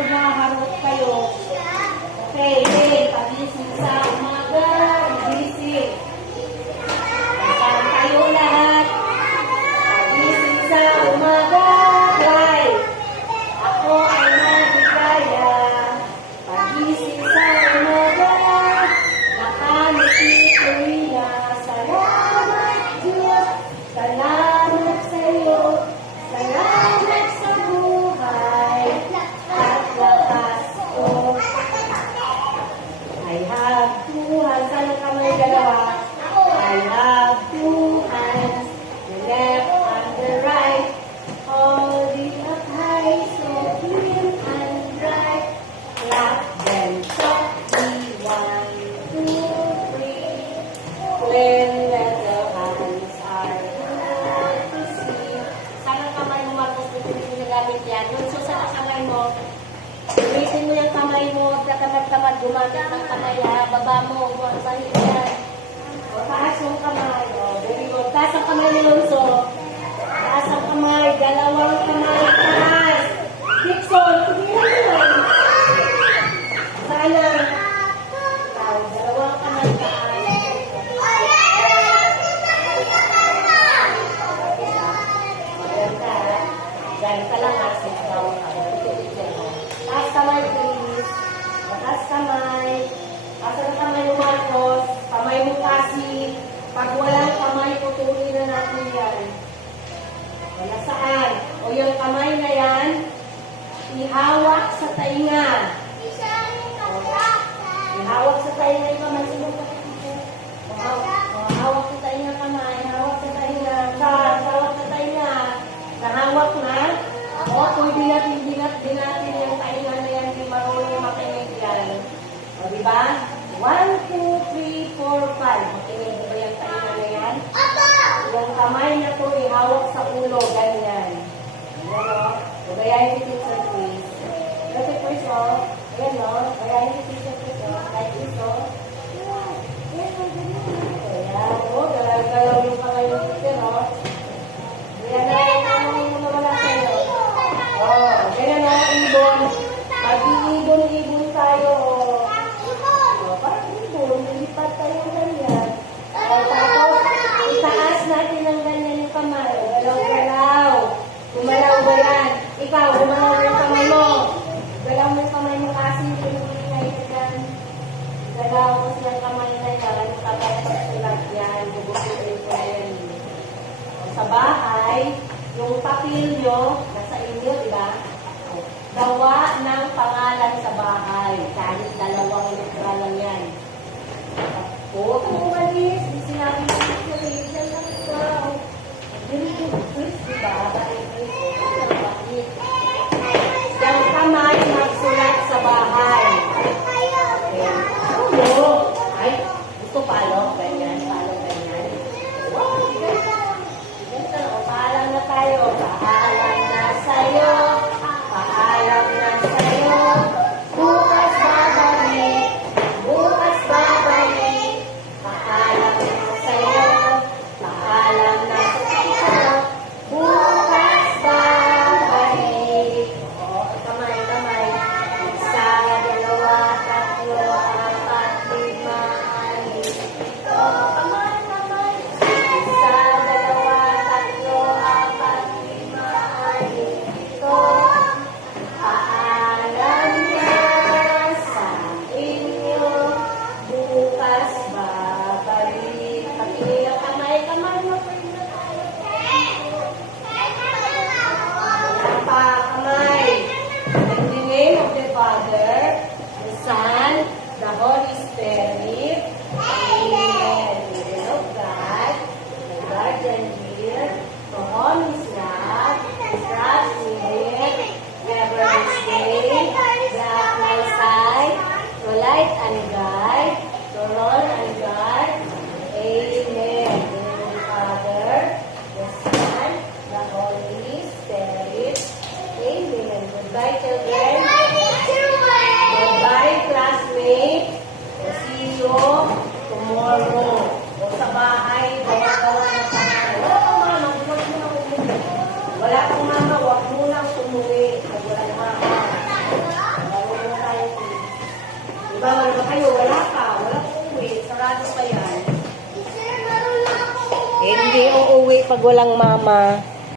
maghaharot kayo. Okay, then, pagising sa umaga, gising. Saan tayo lahat? Pagising sa umaga, cry. Ako ay nagigaya. Pagising sa umaga, nakangiti tuloy na. Salamat Diyos, salamat sa iyo, salamat sa buhay at lakas ko. I have two hands. Sana kamay dalawa. I have two hands, the left and the right, holding up high, so clean and bright. Clap them softly, 1, 2, 3. When little hands are hard to see. Sana kamay mo, Marcos, kung hindi nagamit yan. Yung susa sa kamay mo, ulitin mo yung kamay mo, katamad-tamad, gumamit ng kamay, ha? Baba mo, sahig yan. O, taas yung kamay. O, very good. Taas ang kamay ni Lonso. Taas ang kamay. Dalawang kamay. Taas. Dixon, tumingin mo. Sana. Dalawang kamay. Taas. Diyan ka lang. Taas kamay, please. Taas kamay. Taas ang kamay mo, Marcos. Kamay mo kasi. Pag walang kamay, putulin na natin yan. Wala saan. O yung kamay na yan, ihawak sa tainga. Ihawak sa tainga yung kamay. Hawak sa tainga kamay. Hawak sa tainga. Hawak sa tainga. Nahawak na. O, kung dinat natin yung tainga na yan, di marunong makinig yan. O, diba? 1, 2, 3, 4, 5. Makinig ba yung tainga na yan? Yung kamay na to, ihawak sa ulo, ganyan. Ayan o. So, gayahin ni teacher, please. Look at first, o. Ayan o. Gayahin ni teacher, please, o. Like this, o. Ayan o. Galaw yung kamay ng teacher, o. Ayan o. Yung nawala sa'yo. O. Ganyan o. Ibon. Mag-iibon-ibon tayo, o. Parang ibon. Nilipat tayo ganyan. O. Tapos, itaas natin ng ganyan yung kamay. Galaw-galaw. Gumalaw ba yan? Ikaw, gumalaw yung kamay mo. Galaw mo yung kamay mo kasi hindi mo ingay ka dyan. Galaw mo siyang kamay na yan. Kapag pagsulat yan, gugustuhin ko na yan. Sa bahay, yung papel nyo, nasa inyo, diba? Gawa ng pangalan sa bahay. Kahit dalawang letra lang yan. Huwag mo umalis. Di sinabi mo ito. Diyan lang ikaw. Dito, Chris, diba? Yung kamay magsulat sa bahay. Ulo. Ay, gusto palo. Ganyan, palo, ganyan. Wow, ganyan. O, paalam na tayo. Paalam na sa'yo. Paalam na sa'yo. Bukas babalik. Bukas babalik. Paalam na sa'yo. Paalam na sa'yo. Bukas babalik. O, kamay, kamay. Isa, dalawa, tatlo, apat, lima, anim. O, kamay, kamay. Isa, dalawa, tatlo, apat, lima, anim. Ito. Paalam na sa inyo. Bukas babalik. Pagkili ang kamay, kamay mo. Wala pa, kamay. In the name of the Father, the Son, the Holy Spirit. Amen. The will of God, the guardian here, to whom is love, trust in Him, never mistake, black my side, to light and guide, to roll and guide. Amen. In the name of the Father, the Son, the Holy Spirit. Amen. Goodbye, children. Goodbye, classmates. We'll see you tomorrow. O sa bahay, gawa-gawa na tayo. Wala kang mama, huwag mo nang umuwi. Wala kang mama. Bawal ba kayo? Wala ka. Wala kong uwi. Sarado pa yan. Hindi uuwi pag walang mama.